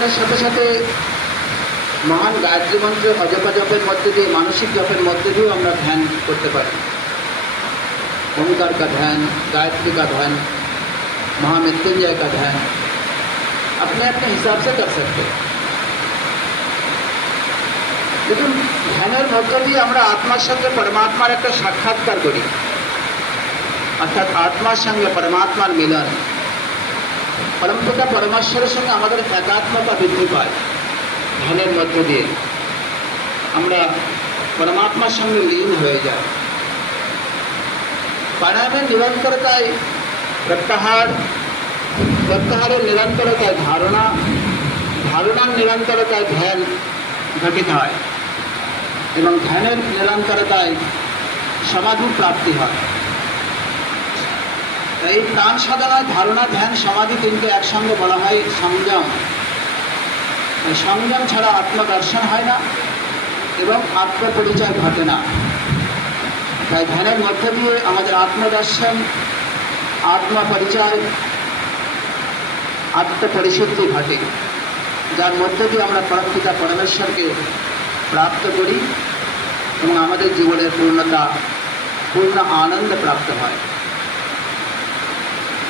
ধ্যানের সাথে সাথে মহান গায়ত্রী মন্ত্র অজপা জপের মধ্যে দিয়ে, মানসিক জপের মধ্যে দিয়েও আমরা ধ্যান করতে পারি। ओंकार का ध्यान, गायत्री का ध्यान, महामृत्युंजय का ध्यान अपने अपने हिसाब से कर सकते हैं। लेकिन ध्याনের মধ্য দিয়ে আমরা আত্মার সঙ্গে পরমাত্মার একটা সাক্ষাৎকার করি, অর্থাৎ আত্মার সঙ্গে পরমাত্মার মিলন, পরমপিতা পরমেশ্বরের সঙ্গে আমাদের একাত্মতা বৃদ্ধি পায়। ধ্যানের মধ্য দিয়ে আমরা পরমাত্মার সঙ্গে লীন হয়ে যাই। प्राणायामेर निरंतरताय प्रत्याहार, प्रत्याहारेर निरंतरताय धारणा, धारणार निरंतरताय ध्यान घटित হয় এবং ধ্যানের নিরন্তরতায় সমাধি প্রাপ্তি হয়। এই প্রাণ সাধনায় ধারণা, ধ্যান, সমাধি তিনকে একসঙ্গে বলা হয় সংযম। এই সংযম ছাড়া আত্মদর্শন হয় না এবং আত্মপরিচয় ঘটে না। তাই ধ্যানের মধ্য দিয়ে আমাদের আত্মদর্শন, আত্মপরিচয়, আত্মপরিশুদ্ধি ঘটে, যার মধ্য দিয়ে আমরা পরমপিতা পরমেশ্বরকে প্রাপ্ত করি এবং আমাদের জীবনের পূর্ণতা, পূর্ণ আনন্দ প্রাপ্ত হয়।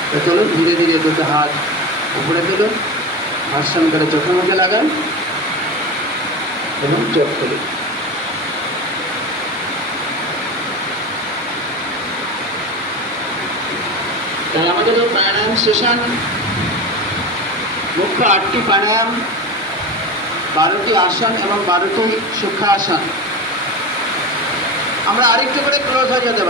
তো চলুন ধীরে ধীরে দুটো হাত উপরে তুলুন, ভাষণ করে চোখে মুখে লাগান এবং চোখ খুলুন। তাই আমাদের এই প্রাণায়াম সেশন মুখ্য 8টি প্রাণায়াম, 12টি আসন এবং 12টি সূক্ষ্মাসন। আমরা আরেকটু করে ক্লোজ হয়ে যেতে পারি।